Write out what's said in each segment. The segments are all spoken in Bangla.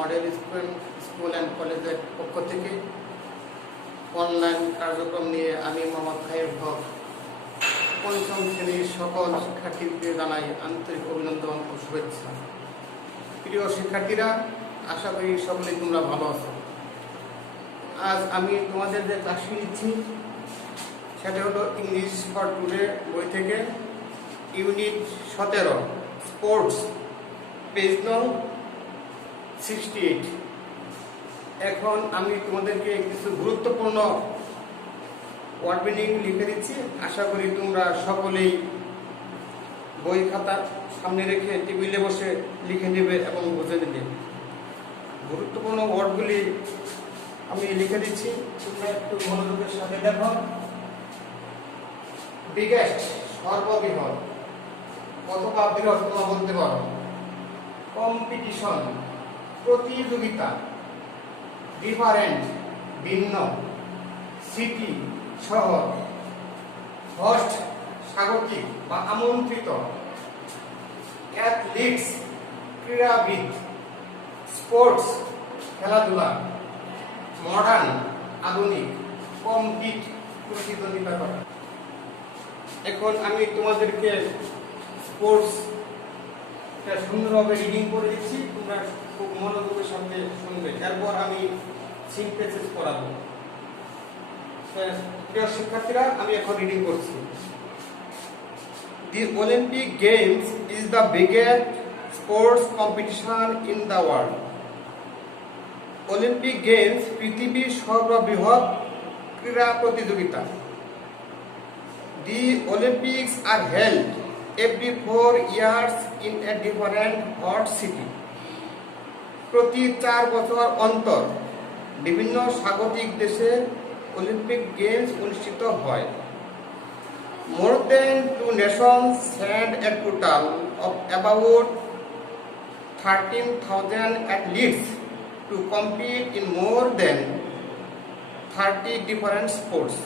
মডেল স্কুল অ্যান্ড কলেজের পক্ষ থেকে অনলাইন কার্যক্রম নিয়ে আমি মোহাম্মদ খায়ের হক পঞ্চম শ্রেণীর সকল শিক্ষার্থীদের জানাই আন্তরিক অভিনন্দন ও শুভেচ্ছা। প্রিয় শিক্ষার্থীরা, আশা করি সকলেই তোমরা ভালো আছো। আজ আমি তোমাদের যে ক্লাসটি নিচ্ছি সেটা হলো ইংলিশ ফর টুডে বই থেকে ইউনিট 17 স্পোর্টস, পেজ নং 68। এখন আমি তোমাদেরকে কিছু গুরুত্বপূর্ণ ওয়ার্ড মিনিং লিখে দিচ্ছি। আশা করি তোমরা সকলেই বই খাতা সামনে রেখে টেবিলে বসে লিখে নেবে এবং বুঝে নেবে। গুরুত্বপূর্ণ ওয়ার্ডগুলি আমি লিখে দিচ্ছি, তোমরা একটু মনোযোগের সাথে দেখো। বিগেস্ট, সর্ববৃহৎ অথবা বৃহৎ তোমরা বলতে পারো। কম্পিটিশন, প্রতিযোগিতা। ডিফারেন্ট, ভিন্ন। সিটি, শহর। হোস্ট, স্বাগতিক বা আমন্ত্রিত। অ্যাথলিটস, ক্রীড়াবিদ। স্পোর্টস, খেলাধুলা। মডার্ন, আধুনিক। কম্পিট, প্রতিদ্বন্দ্বিতা করা। এখন আমি তোমাদেরকে স্পোর্টস সুন্দরভাবে রিডিং করে দিচ্ছি, তোমরা খুব মনোযোগের সাথে শুনবে। এরপর আমি সিনথেসিস করাবো। প্রিয় শিক্ষার্থীরা, আমি এখন রিডিং করছি। The Olympic Games is the biggest sports competition in the world. Olympic games পৃথিবীর সর্ববৃহৎ ক্রীড়া প্রতিযোগিতা। The Olympics are held every 4 years in a different hot city. প্রতি 4 বছর অন্তর বিভিন্ন স্বাগতিক দেশে অলিম্পিক গেমস অনুষ্ঠিত হয়। More than 2 nations send a total of about 13,000 athletes to compete in more than 30 different sports.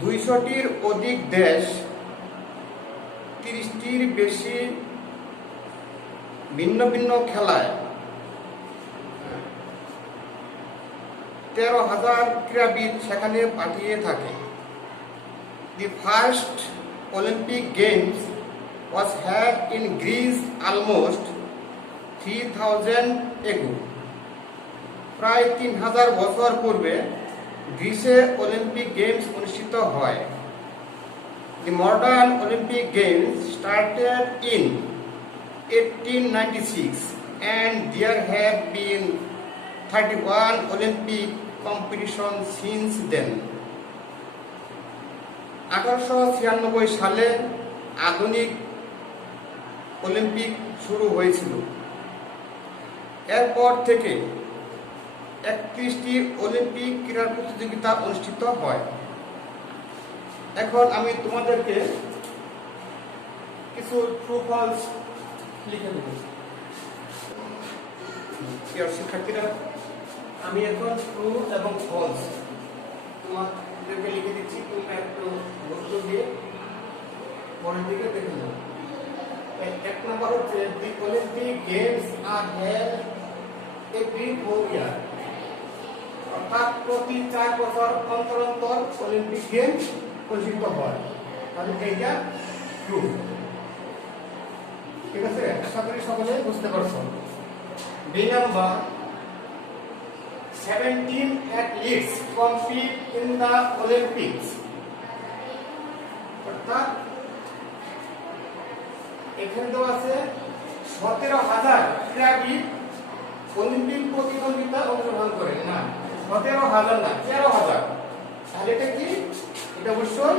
200টির অধিক দেশ 30টির বেশি ভিন্ন ভিন্ন খেলায় 13,000 ক্রীড়াবিদ সেখানে পাঠিয়ে থাকে। The first Olympic Games was held in Greece almost 3,000 ago. প্রায় 3,000 বছর পূর্বে গ্রিসে অলিম্পিক গেমস অনুষ্ঠিত হয়। The modern Olympic Games started in 1896 and there have been 31 Olympic competitions since then. 1896 সালে আধুনিক অলিম্পিক শুরু হয়েছিল। এরপর থেকে 31টি অলিম্পিক ক্রীড়া প্রতিযোগিতা অনুষ্ঠিত হয়। এখন আমি তোমাদেরকে কিছু ট্রু ফলস লিখে দেব। প্রিয় শিক্ষার্থীরা, আমি এখন ট্রু এবং ফলস তোমাদেরকে লিখে দিচ্ছি, তোমরা একটু গুরুত্ব দিয়ে পরের দিকে দেখে নাও। এক নম্বর হচ্ছে দি অলিম্পিক গেমস আর হেল্ড এভরি 4 ইয়ার। অর্থাৎ প্রতি 4 বছর অন্তর অন্তর অলিম্পিক গেমস অনুষ্ঠিত হয়। তাহলে এইটা ট্রু। ঠিক আছে, আশা করি সকলে বুঝতে পারছো। B number 17 athletes compete in the Olympics. অর্থাৎ এখানে তো আছে 17,000 ক্রীড়াবিদ অলিম্পিক প্রতিযোগিতা অংশগ্রহণ করে। না, 17,000 না, 13,000। তাহলে এটা কি? এটা অবশ্যই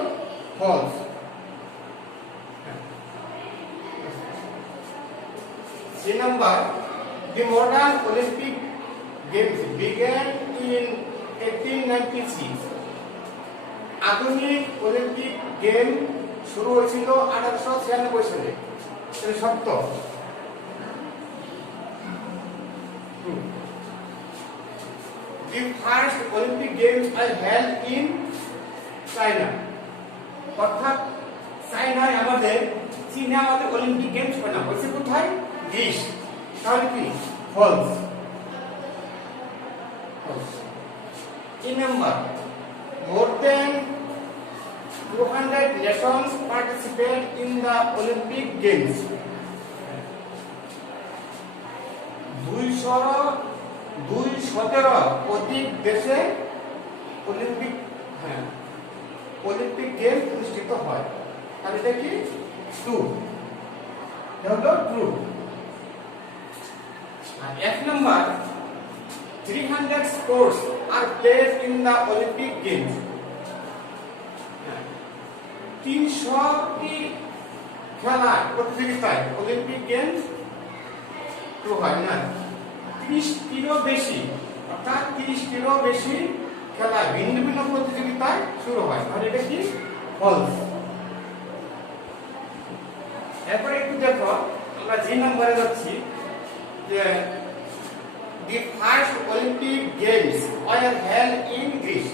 false. C number the modern Olympic games began in 1896. আধুনিক অলিম্পিক গেম শুরু হয়েছিল 1896 সালে। এটা সত্য। The first Olympic Games are held in China. অর্থাৎ চায়নায় আমাদের, চীনে আমাদের অলিম্পিক গেমস হয় না, হয়েছে কোথায়? গ্রিস। তাহলে কি false. In number, more than 200 nations participate in the Olympic Games. 217 অধিক দেশে অলিম্পিক গেম অনুষ্ঠিত হয়। তাহলে এটা কি ট্রু, হলো ট্রু। আর এক number 300 sports are played in the Olympic Games. 300টি খেলা প্রতিযোগিতায় অলিম্পিক গেমস শুরু হয় না। 30টিরও বেশি, অর্থাৎ 30টিরও বেশি খেলা ভিন্ন ভিন্ন প্রতিযোগিতায় শুরু হয়। তাহলে এটা কি ফলস। এরপরে একটু দেখো, আমরা যে নম্বরে যাচ্ছি যে the first Olympic Games were held in Greece.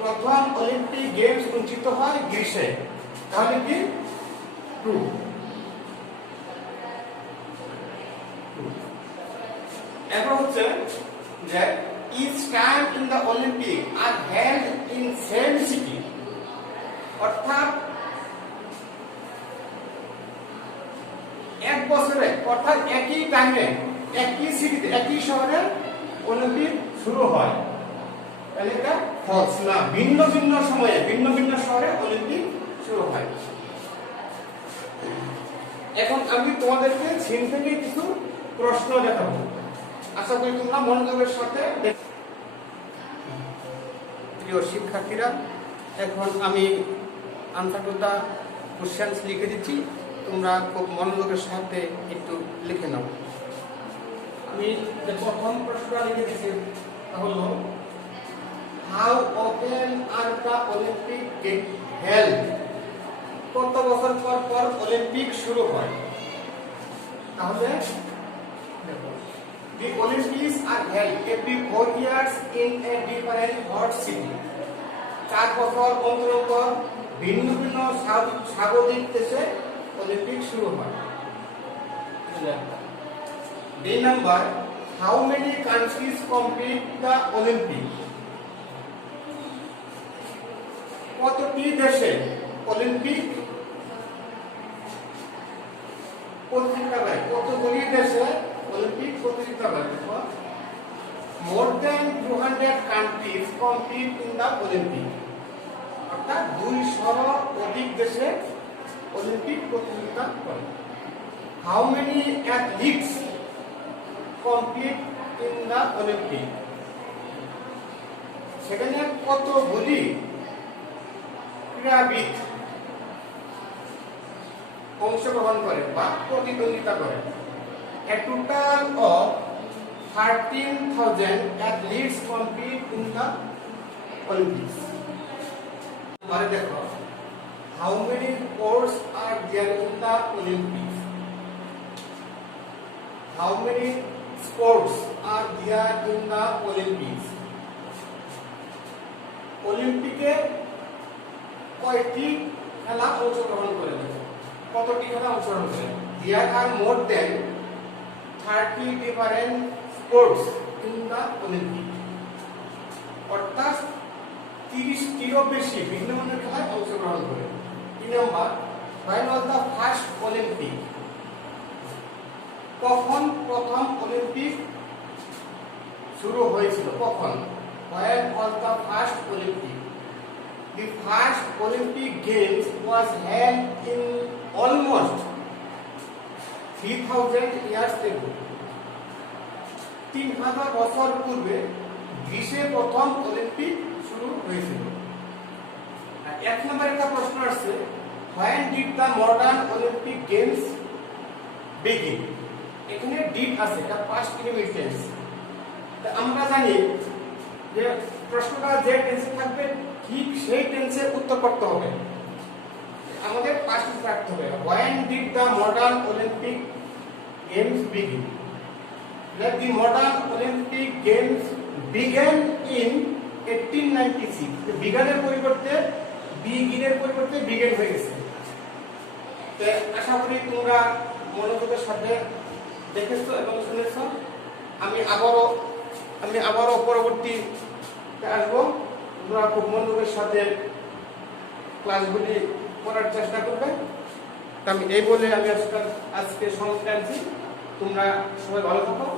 প্রথম অলিম্পিক গেমস অনুষ্ঠিত হয় গ্রিসে। তাহলে কি ট্রু। এখন হচ্ছে যে each time in the Olympic are held in same city. অর্থাৎ এক বছরে, অর্থাৎ একই টাইমে একই সিটিতে একই শহরে অলিম্পিক শুরু হয়। তাহলে এটা ফলস না, ভিন্ন ভিন্ন সময়ে ভিন্ন ভিন্ন শহরে অলিম্পিক শুরু হয়। এখন আমি তোমাদেরকে চীন থেকে কিছু প্রশ্ন দেখাবো, আশা করি তোমরা মনোযোগের সাথে। প্রিয় শিক্ষার্থীরা, এখন আমি আনসার টু দা কোশ্চেন্স লিখে দিচ্ছি, তোমরা খুব মনোযোগের সাথে একটু লিখে নাও। আমি যে প্রথম প্রশ্নটা লিখে দিচ্ছি তা হলো how often are the Olympic game held. কত বছর পর পর অলিম্পিক শুরু হয়? তাহলে the Olympics are held every 4 years in a different hot city. 4 বছর অন্তর অন্তর ভিন্ন ভিন্ন স্বাগতিক দেশে অলিম্পিক শুরু হয়। The number, how many countries compete the Olympics? কতটি দেশে অলিম্পিক প্রতিযোগিতা হয়? কতগুলি দেশে অলিম্পিক প্রতিযোগিতা হয়? More than 200 countries compete in the Olympics. অর্থাৎ 200 অধিক দেশে অলিম্পিক প্রতিযোগিতা হয়। How many athletes compete in the Olympics? সেখানে কতগুলি ক্রীড়াবিদ অংশগ্রহণ করে বা প্রতিদ্বন্দ্বিতা করে? A total of 13,000 athletes compete in the Olympics. মানে দেখো, how many sports are there in the Olympics? How many sports are there in the Olympics? অলিম্পিকে কয়টি খেলা অংশগ্রহণ করে? কতটি খেলা অংশগ্রহণ করে? There are more than 30 different sports in the Olympics. অর্থাৎ 30টিরও বেশি ভিন্ন ভিন্ন খেলায় অংশগ্রহণ করে। 3 নম্বর, when was the first Olympic? কখন প্রথম অলিম্পিক শুরু হয়েছিল? কখন? When was the first Olympic? The first Olympic Games was held in almost 3000 years ago. 3000 বছর পূর্বে গ্রীসে প্রথম অলিম্পিক শুরু হয়েছিল। এক নম্বরে একটা প্রশ্ন আছে, when did the modern Olympic Games begin? এখানে did আছে, এটা past indefinite tense। তো আমরা জানি যে প্রশ্নটা যে টেন্সে থাকবে ঠিক সেই টেন্সে উত্তর করতে হবে, আমাদের past টেন্সে রাখতে হবে। when did the modern Olympic Games begin? The modern Olympic Games began in 1896. বিজ্ঞানের পরিবর্তে বিগিনের পরিবর্তে বিজ্ঞান হয়ে গেছে। তো আশা করি তোমরা মনোযোগের সাথে দেখেছো এবং শুনেছো। আমি আবারও পরবর্তীতে আসবো। তোমরা খুব মনোযোগের সাথে ক্লাসগুলি করার চেষ্টা করবে। আমি এই বলে আমি আজকে সমাপ্তি আনছি। তোমরা সবাই ভালো থাকো।